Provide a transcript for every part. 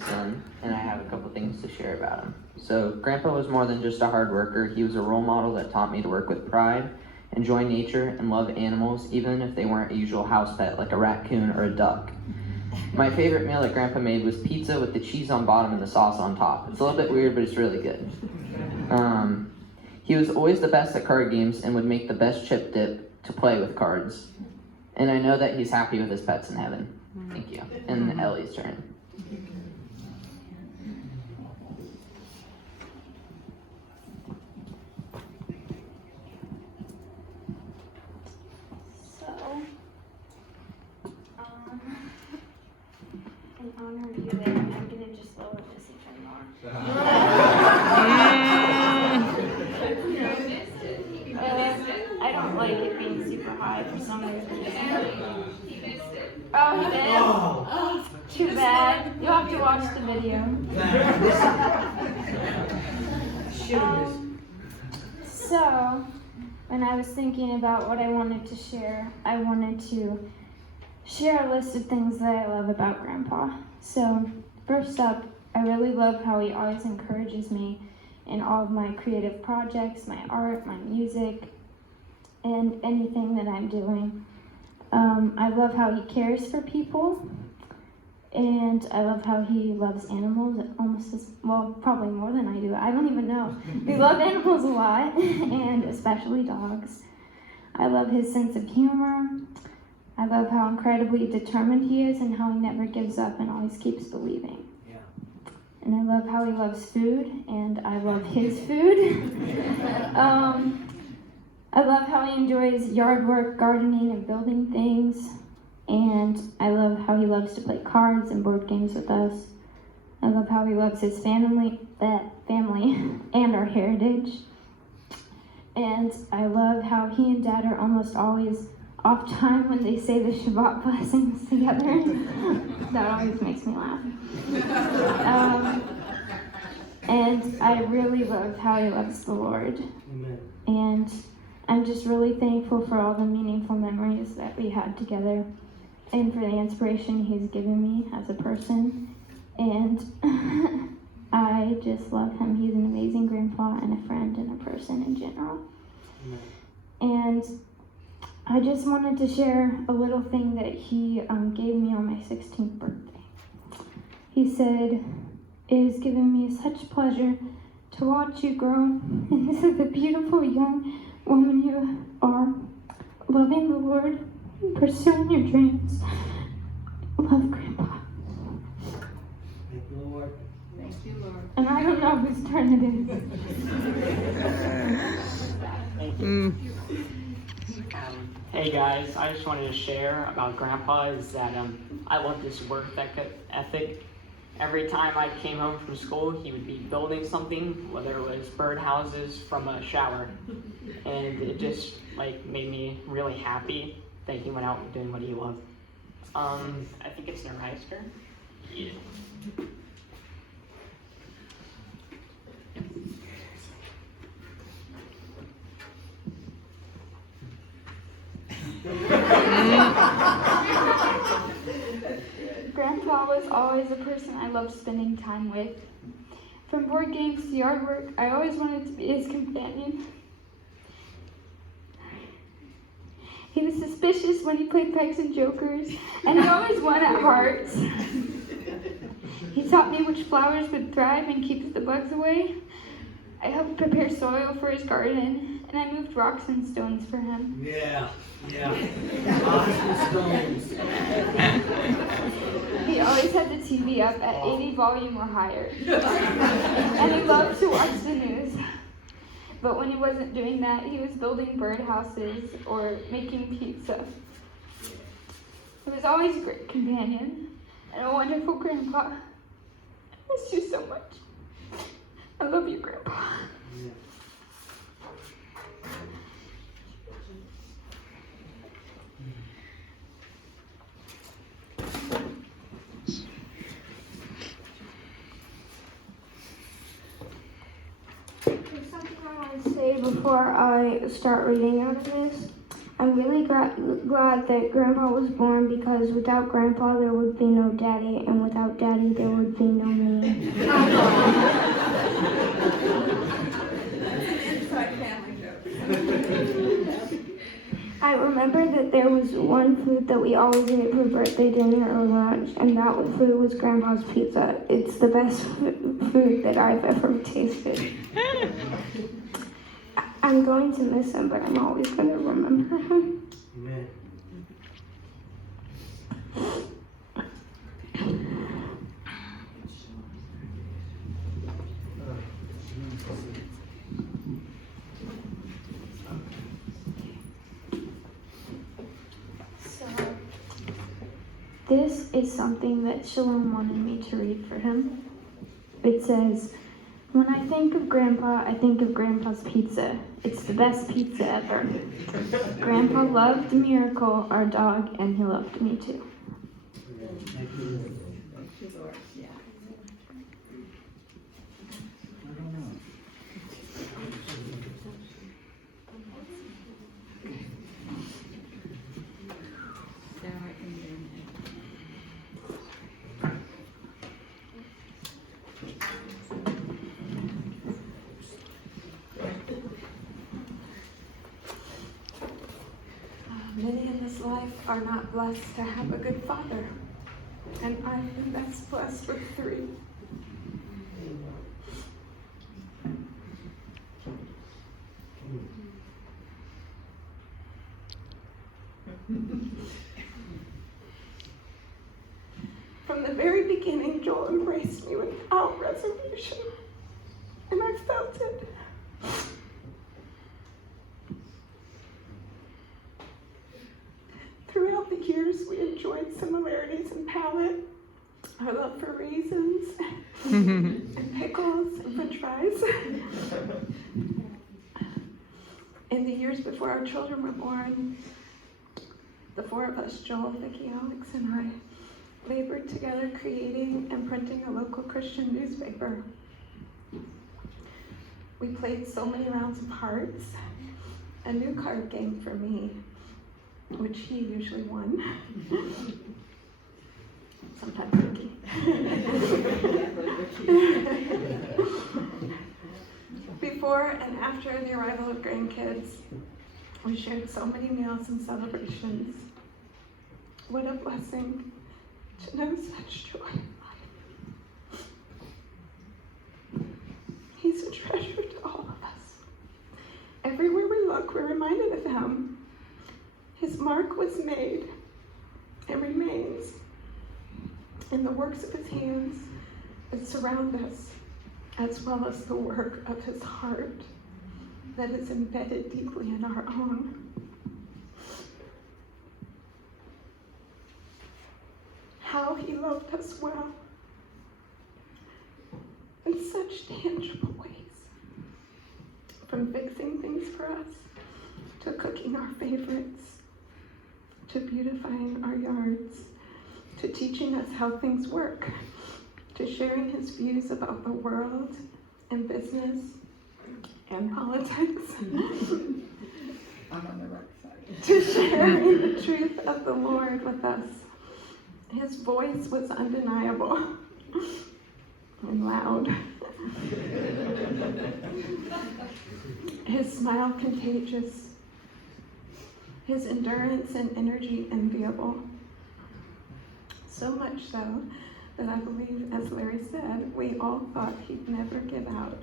son, and I have a couple things to share about him. So, Grandpa was more than just a hard worker. He was a role model that taught me to work with pride, enjoy nature, and love animals, even if they weren't a usual house pet like a raccoon or a duck. My favorite meal that Grandpa made was pizza with the cheese on bottom and the sauce on top. It's a little bit weird, but it's really good. He was always the best at card games and would make the best chip dip to play with cards. And I know that he's happy with his pets in heaven. Thank you. And Ellie's turn. In honor of you, there, I'm going to just lower this even more. I don't like it being super high for some reason. Oh, he did? Oh, too bad. You'll have to watch the video. So, when I was thinking about what I wanted to share, I wanted to share a list of things that I love about Grandpa. So, first up, I really love how he always encourages me in all of my creative projects, my art, my music, and anything that I'm doing. I love how he cares for people, and I love how he loves animals almost as, well, probably more than I do. I don't even know. We love animals a lot, and especially dogs. I love his sense of humor. I love how incredibly determined he is and how he never gives up and always keeps believing. Yeah. And I love how he loves food, and I love his food. I love how he enjoys yard work, gardening, and building things. And I love how he loves to play cards and board games with us. I love how he loves his family and our heritage. And I love how he and Dad are almost always off time when they say the Shabbat blessings together. That always makes me laugh. And I really love how he loves the Lord. Amen. And I'm just really thankful for all the meaningful memories that we had together and for the inspiration he's given me as a person. And I just love him. He's an amazing grandpa and a friend and a person in general. Amen. And I just wanted to share a little thing that he gave me on my 16th birthday. He said, "It has given me such pleasure to watch you grow into the beautiful young woman you are, loving the Lord, pursuing your dreams. Love, Grandpa." Thank you, Lord. Thank you, Lord. And I don't know whose turn it is. Hey guys, I just wanted to share about Grandpa is that I love his work ethic. Every time I came home from school, he would be building something, whether it was birdhouses from a shower. And it just made me really happy that he went out doing what he loved. I think it's Neriya's turn. Yeah. Grandpa was always a person I loved spending time with. From board games to yard work, I always wanted to be his companion. He was suspicious when he played pegs and jokers, and he always won at hearts. He taught me which flowers would thrive and keep the bugs away. I helped prepare soil for his garden, and I moved rocks and stones for him. Yeah. Rocks and stones. He always had the TV up at 80 volume or higher. And he loved to watch the news. But when he wasn't doing that, he was building birdhouses or making pizza. He was always a great companion and a wonderful grandpa. I miss you so much. I love you, Grandpa. Yeah. There's something I want to say before I start reading out of this. I I'm really glad that Grandpa was born, because without Grandpa there would be no Daddy, and without Daddy there would be no me. I remember that there was one food that we always ate for birthday dinner or lunch, and that food was Grandpa's pizza. It's the best food that I've ever tasted. I'm going to miss him, but I'm always going to remember him. Amen. So, this is something that Shalom wanted me to read for him. It says, "When I think of Grandpa, I think of Grandpa's pizza. It's the best pizza ever. Grandpa loved Miracle, our dog, and he loved me too." Thank you. Many in this life are not blessed to have a good father, and I'm the best blessed with 3. From the very beginning, Joel embraced me without reservation, and I felt it. Throughout the years, we enjoyed similarities in palate, our love for raisins, and pickles, and french fries. In the years before our children were born, the 4 of us, Joel, Vicki, Alex, and I, labored together creating and printing a local Christian newspaper. We played so many rounds of hearts, a new card game for me, which he usually won. Sometimes Vicky. Before and after the arrival of Grandkids, we shared so many meals and celebrations. What a blessing to know such joy in life. He's a treasure to all of us. Everywhere we look, we're reminded of him. His mark was made and remains in the works of his hands that surround us, as well as the work of his heart that is embedded deeply in our own. How he loved us well in such tangible ways, from fixing things for us, to cooking our favorites, to beautifying our yards, to teaching us how things work, to sharing his views about the world and business and politics, I'm on the right side. to sharing the truth of the Lord with us. His voice was undeniable and loud. His smile contagious. His endurance and energy enviable. So much so that I believe, as Larry said, we all thought he'd never give out.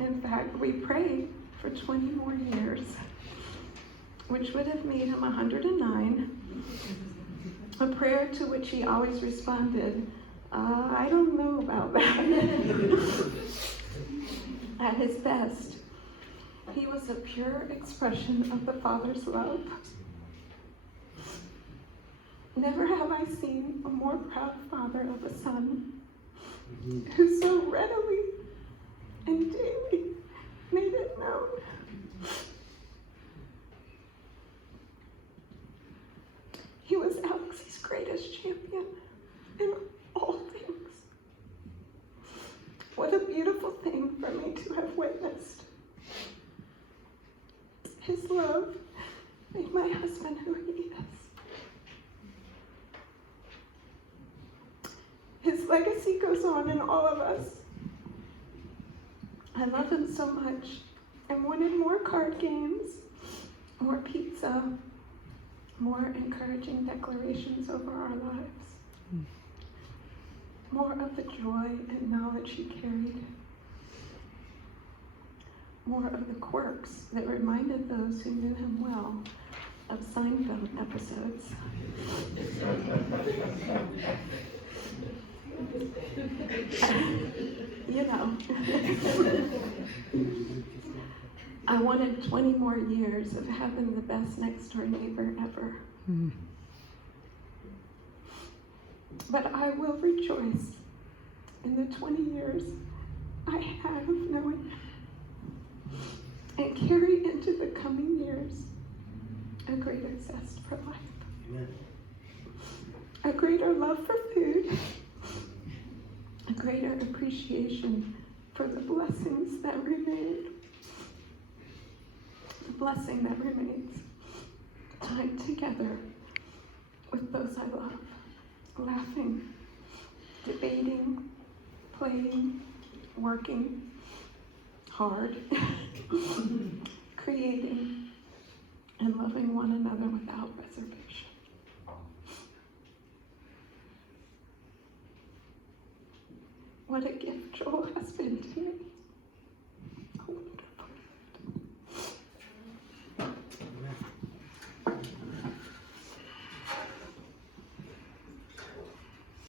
In fact, we prayed for 20 more years, which would have made him 109. A prayer to which he always responded, I don't know about that. At his best, he was a pure expression of the Father's love. Never have I seen a more proud father of a son who so readily and daily made it known. He was Alex's greatest champion in all things. What a beautiful thing for me to have witnessed. His love made my husband who he is. His legacy goes on in all of us. I love him so much and wanted more card games, more pizza, more encouraging declarations over our lives, more of the joy and knowledge he carried, more of the quirks that reminded those who knew him well of Seinfeld episodes. You know. I wanted 20 more years of having the best next door neighbor ever. But I will rejoice in the 20 years I have of knowing him and carry into the coming years a greater zest for life, Amen. a greater love for food, a greater appreciation for the blessings that remain, the blessing that remains, time together with those I love, laughing, debating, playing, working hard, creating, and loving one another without reservation. What a gift Joel has been to me.